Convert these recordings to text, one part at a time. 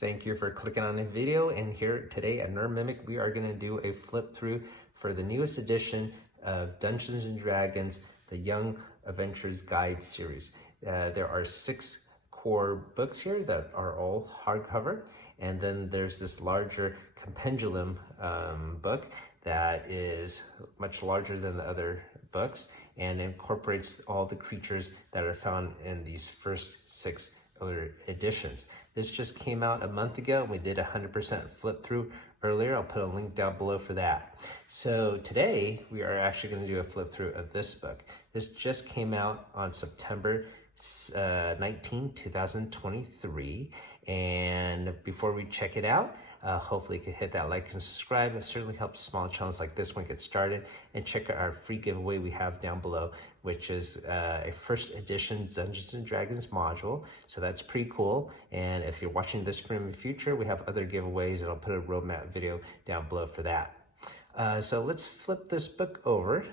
Thank you for clicking on the video, and here today at Nerd Mimic we are going to do a flip through for the newest edition of Dungeons and Dragons, the Young Adventurers Guide series. There are 6 core books here that are all hardcover, and then there's this larger Compendium book that is much larger than the other books and incorporates all the creatures that are found in these first 6 other editions. This just came out a month ago. We did 100% flip through earlier. I'll put a link down below for that. So today we are actually going to do a flip through of this book. This just came out on September 19, 2023. And before we check it out, hopefully you can hit that like and subscribe. It certainly helps small channels like this one get started. And check out our free giveaway we have down below, which is a first edition Dungeons and Dragons module. So that's pretty cool. And if you're watching this from the future, we have other giveaways, and I'll put a roadmap video down below for that. So let's flip this book over.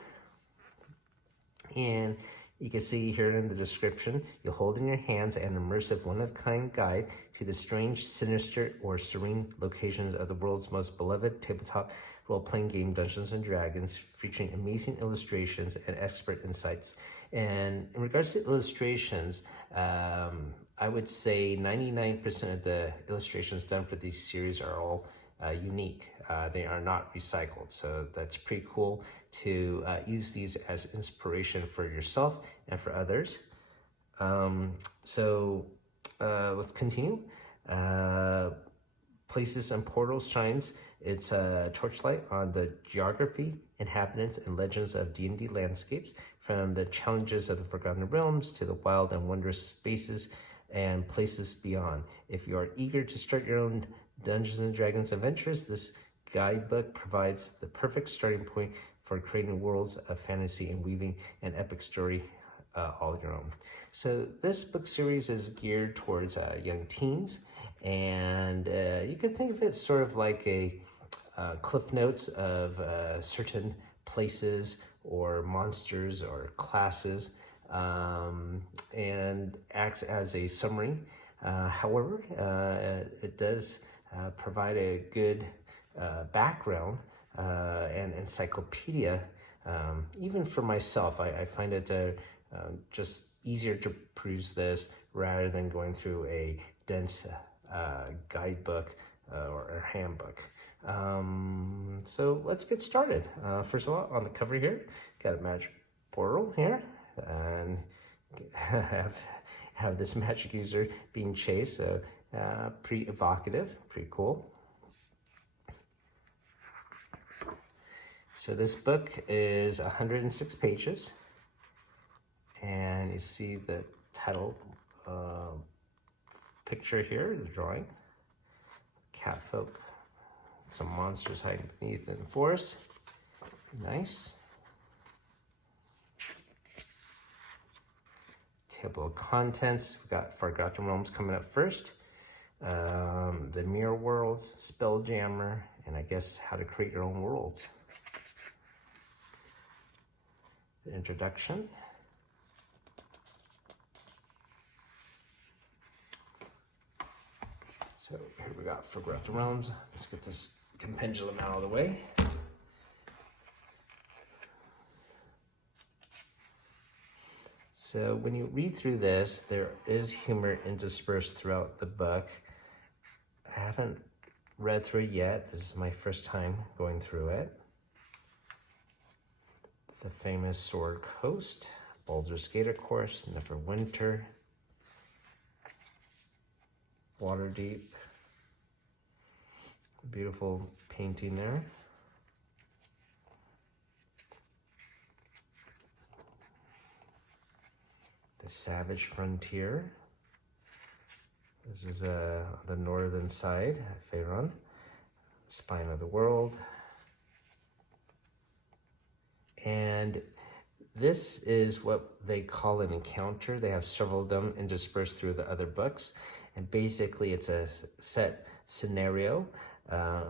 And you can see here in the description, you'll hold in your hands an immersive one-of-a-kind guide to the strange, sinister, or serene locations of the world's most beloved tabletop role-playing game, Dungeons & Dragons, featuring amazing illustrations and expert insights. And in regards to illustrations, I would say 99% of the illustrations done for these series are all unique. They are not recycled, so that's pretty cool to use these as inspiration for yourself and for others. Let's continue. Places and portals shines its torchlight on the geography, inhabitants, and legends of D&D landscapes, from the challenges of the Forgotten Realms to the wild and wondrous spaces and places beyond. If you are eager to start your own Dungeons and Dragons adventures, this guidebook provides the perfect starting point for creating worlds of fantasy and weaving an epic story all your own. So this book series is geared towards young teens, and you can think of it sort of like a cliff notes of certain places or monsters or classes, and acts as a summary. However, it does provide a good background and encyclopedia. Even for myself, I find it just easier to peruse this rather than going through a dense guidebook or handbook. So let's get started. First of all, on the cover here, got a magic portal here, and have this magic user being chased. So pretty evocative, pretty cool. So this book is 106 pages, and you see the title picture here, the drawing. Catfolk, some monsters hiding beneath in the forest. Nice. Table of contents. We got Forgotten Realms coming up first. The Mirror Worlds, Spelljammer, and I guess how to create your own worlds. The introduction. So here we got Forgotten Realms. Let's get this Compendium out of the way. So when you read through this, there is humor interspersed throughout the book. I haven't read through it yet. This is my first time going through it. The famous Sword Coast, Baldur's Gate, of course, Neverwinter, Waterdeep. Beautiful painting there. The Savage Frontier. This is the northern side, Faerun. Spine of the World. And this is what they call an encounter. They have several of them interspersed through the other books. And basically it's a set scenario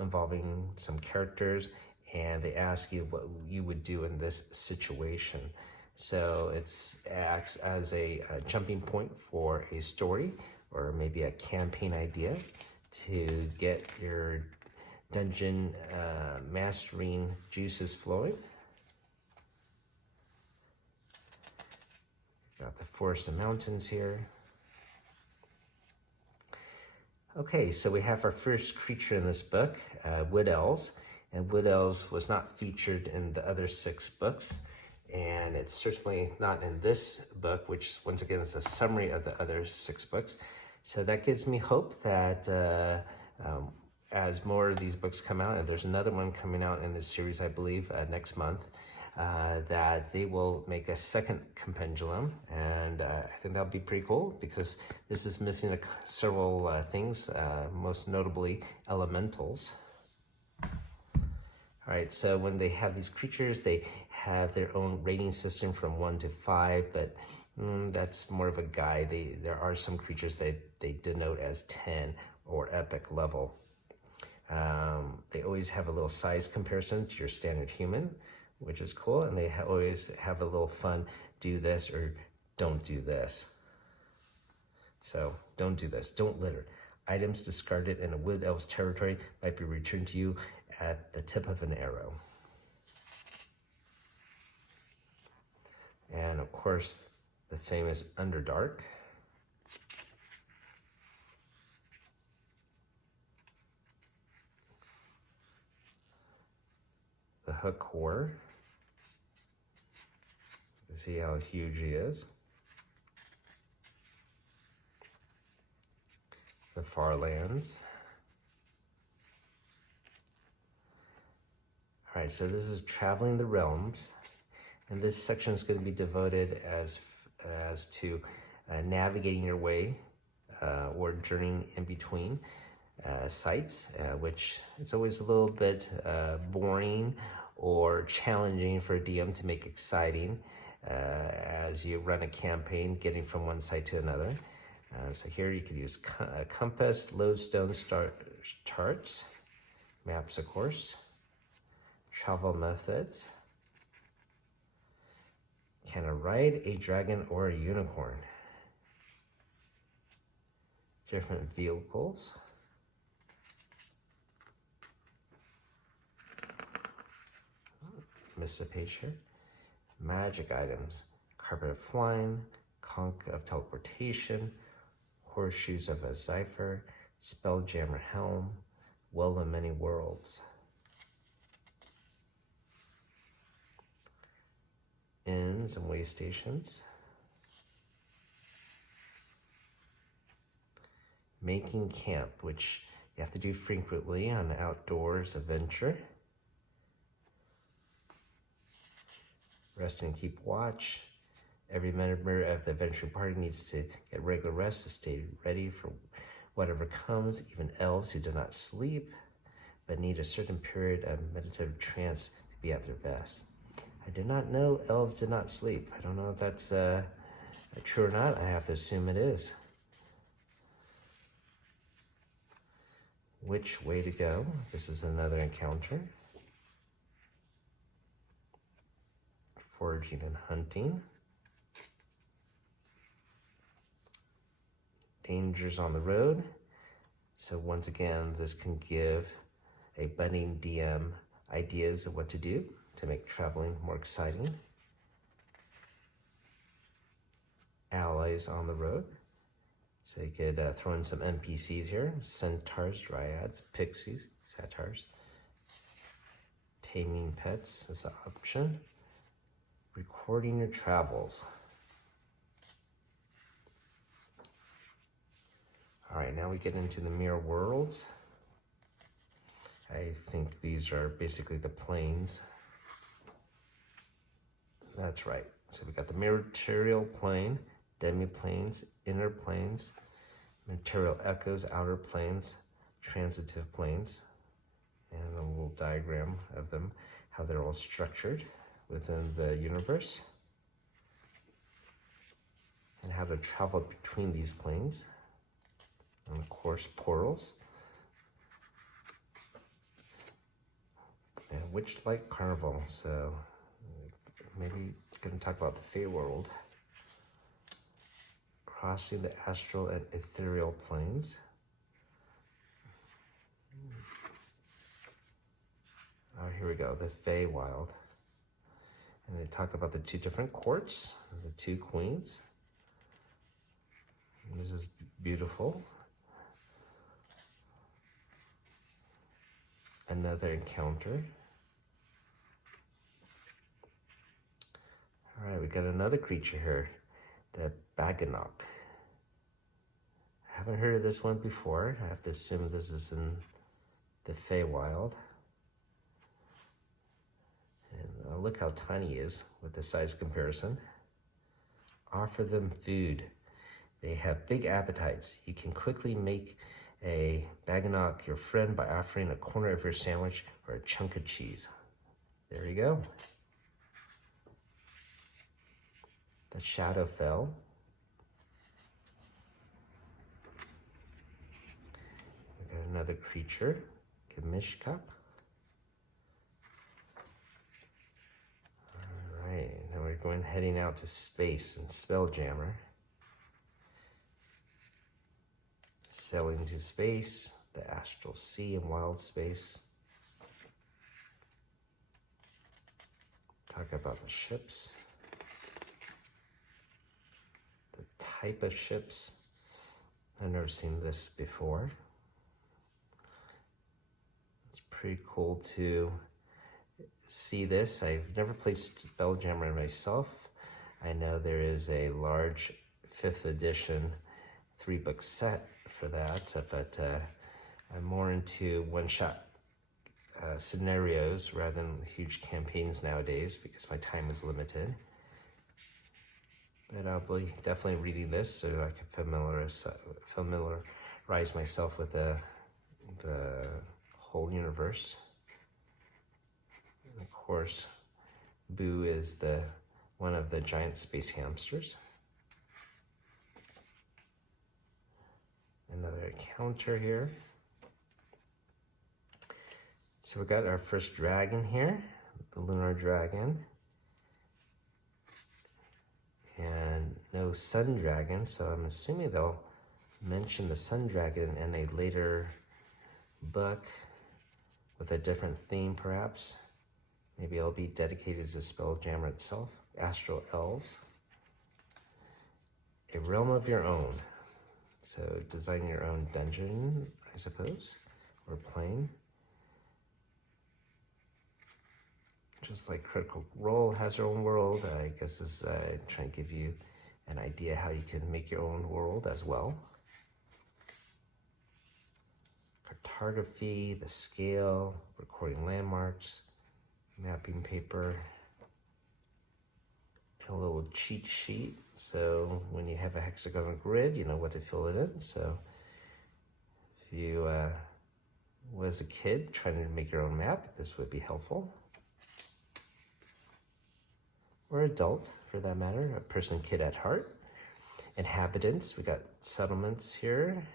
involving some characters, and they ask you what you would do in this situation. So it acts as a jumping point for a story or maybe a campaign idea to get your dungeon mastering juices flowing. Got the forest and mountains here. Okay, so we have our first creature in this book, Wood Elves. And Wood Elves was not featured in the other 6 books. And it's certainly not in this book, which once again is a summary of the other 6 books. So that gives me hope that as more of these books come out, and there's another one coming out in this series, I believe, next month, that they will make a second compendium, and I think that'll be pretty cool because this is missing several things, most notably elementals. All right, so when they have these creatures, they have their own rating system from 1 to 5, but that's more of a guide. There are some creatures that they denote as 10 or epic level. They always have a little size comparison to your standard human, which is cool, and they always have a little fun, do this or don't do this. So don't do this, don't litter. Items discarded in a Wood Elf's territory might be returned to you at the tip of an arrow. And of course, the famous Underdark. The Hookor. You see how huge he is. The Farlands. All right, so this is Traveling the Realms, and this section is going to be devoted as to navigating your way or journeying in between sites, which it's always a little bit boring or challenging for a DM to make exciting as you run a campaign, getting from one site to another. So here you could use compass, lodestone charts, maps, of course, travel methods. Can I ride a dragon or a unicorn? Different vehicles. Missed a page here. Magic items. Carpet of flying, conch of teleportation, horseshoes of a Zephyr, Spelljammer helm, well of many worlds. Inns and way stations. Making camp, which you have to do frequently on an outdoors adventure. Rest and keep watch. Every member of the adventuring party needs to get regular rest to stay ready for whatever comes, even elves who do not sleep, but need a certain period of meditative trance to be at their best. I did not know elves did not sleep. I don't know if that's true or not. I have to assume it is. Which way to go? This is another encounter. Foraging and hunting. Dangers on the road. So once again, this can give a budding DM ideas of what to do to make traveling more exciting. Allies on the road. So you could throw in some NPCs here. Centaurs, dryads, pixies, satyrs. Taming pets is an option. Recording your travels. All right, now we get into the mirror worlds. I think these are basically the planes. That's right. So we got the material plane, demi-planes, inner planes, material echoes, outer planes, transitive planes, and a little diagram of them, how they're all structured within the universe, and how to travel between these planes. And of course, portals. And Witchlight Carnival. So maybe you're going to talk about the Fey world. Crossing the astral and ethereal planes. Oh, here we go, the Feywild. And they talk about the two different courts, the two queens. And this is beautiful. Another encounter. All right, we got another creature here, the Baganok. I haven't heard of this one before. I have to assume this is in the Feywild. And look how tiny he is with the size comparison. Offer them food. They have big appetites. You can quickly make a Baganok your friend by offering a corner of your sandwich or a chunk of cheese. There you go. The Shadowfell. We got another creature, Kamishkap. All right, now we're heading out to space in Spelljammer. Sailing to space, the astral sea and wild space. Talk about the ships. The type of ships. I've never seen this before. It's pretty cool to see this. I've never played Spelljammer myself. I know there is a large 5th edition 3-book set for that, but I'm more into one-shot scenarios rather than huge campaigns nowadays because my time is limited. But I'll be definitely reading this so I can familiarize myself with the whole universe. And of course, Boo is one of the giant space hamsters. Another encounter here. So we got our first dragon here, the lunar dragon. And no sun dragon, so I'm assuming they'll mention the sun dragon in a later book with a different theme perhaps. Maybe it'll be dedicated to Spelljammer itself. Astral elves. A realm of your own. So design your own dungeon, I suppose, or plane. Just like Critical Role has their own world, I guess this is trying to give you an idea how you can make your own world as well. Cartography, the scale, recording landmarks, mapping paper, a little cheat sheet. So when you have a hexagonal grid, you know what to fill it in. So if you was a kid trying to make your own map, this would be helpful. Or adult, for that matter, a person, kid at heart. Inhabitants, we got settlements here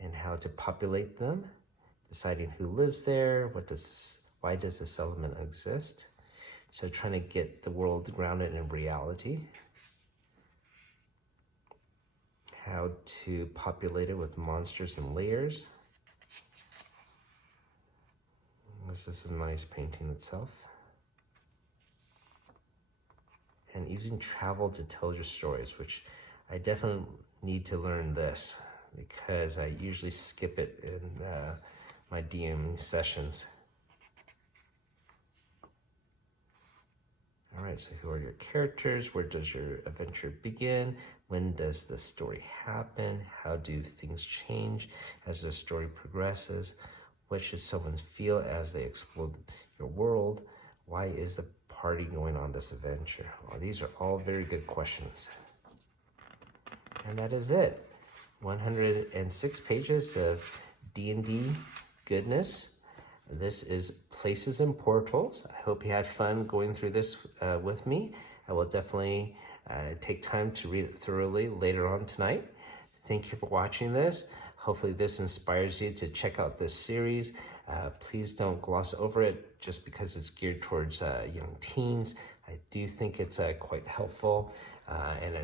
and how to populate them, deciding who lives there, why does the settlement exist. So trying to get the world grounded in reality. How to populate it with monsters and layers. This is a nice painting itself. And using travel to tell your stories, which I definitely need to learn this because I usually skip it in my DMing sessions. All right, so who are your characters? Where does your adventure begin? When does the story happen? How do things change as the story progresses? What should someone feel as they explore your world? Why is the party going on this adventure? Well, these are all very good questions. And that is it. 106 pages of D&D goodness. This is Places and Portals. I hope you had fun going through this with me. I will definitely take time to read it thoroughly later on tonight. Thank you for watching this. Hopefully this inspires you to check out this series. Please don't gloss over it just because it's geared towards young teens. I do think it's quite helpful, and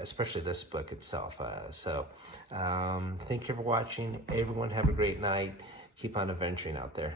especially this book itself. So thank you for watching. Everyone have a great night. keep on adventuring out there.